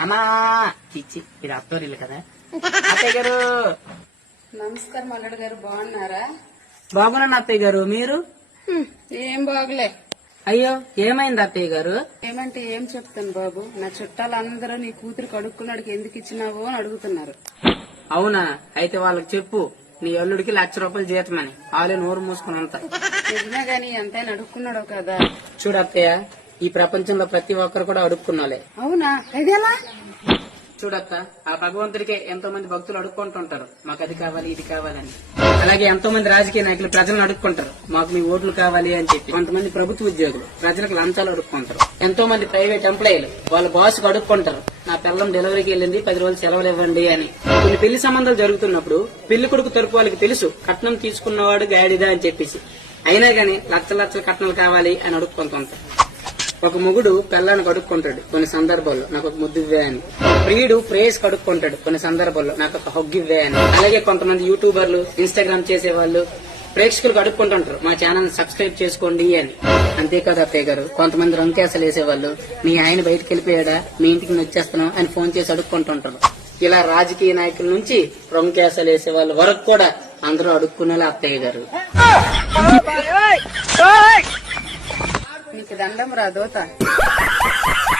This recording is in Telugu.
అమ్మా! చిచ్చి ఇది అత్తోరిల్లు కదా. అత్తయ్య గారు! నమస్కారం అల్లుడు గారు బాగున్నారా? బాగున్నాను అత్తయ్య గారు. మీరు? ఏం బాగులే. అయ్యో ఏమైంది అత్తయ్య గారు? ఏమంటే ఏం చెప్తాను బాబు? నా చుట్టాలందరూ నీ కూతురు కడుక్కున్నాడికి ఎందుకు ఇచ్చినావో అని అడుగుతున్నారు. అవునా? అయితే వాళ్ళకి చెప్పు. నీ అల్లుడికి లక్ష రూపాయలు జీతమని. వాళ్ళే నోరు మూసుకుని అంత నిజమే గాని ఎంతైనా అడుక్కున్నాడు కదా. చూడు అత్తయ్య ఈ ప్రపంచంలో ప్రతి ఒక్కరు కూడా అడుక్కున్నాలే. అవునా? అదేలా చూడక్క ఆ భగవంతుడికే ఎంతో మంది భక్తులు అడుక్కుంటుంటారు. మాకు అది కావాలి ఇది కావాలని. అలాగే ఎంతో మంది రాజకీయ నాయకులు ప్రజలను అడుక్కుంటారు. మాకు మీ ఓట్లు కావాలి అని చెప్పి. కొంతమంది ప్రభుత్వ ఉద్యోగులు ప్రజలకు లంచాలు అడుక్కుంటారు. ఎంతో మంది ప్రైవేట్ ఎంప్లాయీలు వాళ్ళ బాస్కు అడుక్కుంటారు. నా పిల్లం డెలివరీకి వెళ్ళింది పది రోజులు సెలవులు ఇవ్వండి అని. కొన్ని పెళ్ళి సంబంధాలు జరుగుతున్నప్పుడు పెళ్ళి కొడుకు తరపు వాళ్ళకి తెలుసు కట్నం తీసుకున్నవాడు గాడిదా అని చెప్పేసి. అయినా గానీ లక్షల లక్షల కట్నాలు కావాలి అని అడుక్కుంటుంటారు. ఒక మొగుడు పెళ్ళాన్ని కడుక్కుంటాడు కొన్ని సందర్భాల్లో. నాకు ఒక ముద్దు ఇవ్వే అని ప్రియుడు ప్రేయస్ కడుక్కుంటాడు కొన్ని సందర్భాల్లో. నాకు ఒక హొగ్గు ఇవ్వే అని అలాగే కొంతమంది యూట్యూబర్లు ఇన్స్టాగ్రామ్ చేసేవాళ్ళు ప్రేక్షకులు కడుక్కుంటుంటారు. మా ఛానల్ సబ్స్క్రైబ్ చేసుకోండి అని. అంతేకాదు అత్తయ్య గారు కొంతమంది రంకేసలు వేసేవాళ్ళు మీ ఆయన బయటకు వెళ్ళిపోయాడా? మీ ఇంటికి నచ్చేస్తున్నాం అని ఫోన్ చేసి అడుక్కుంటుంటారు. ఇలా రాజకీయ నాయకుల నుంచి రంకేసలు వేసే వాళ్ళ వరకు కూడా అందరూ అడుక్కునేలా అత్తయ్య గారు. దండం రా దోత.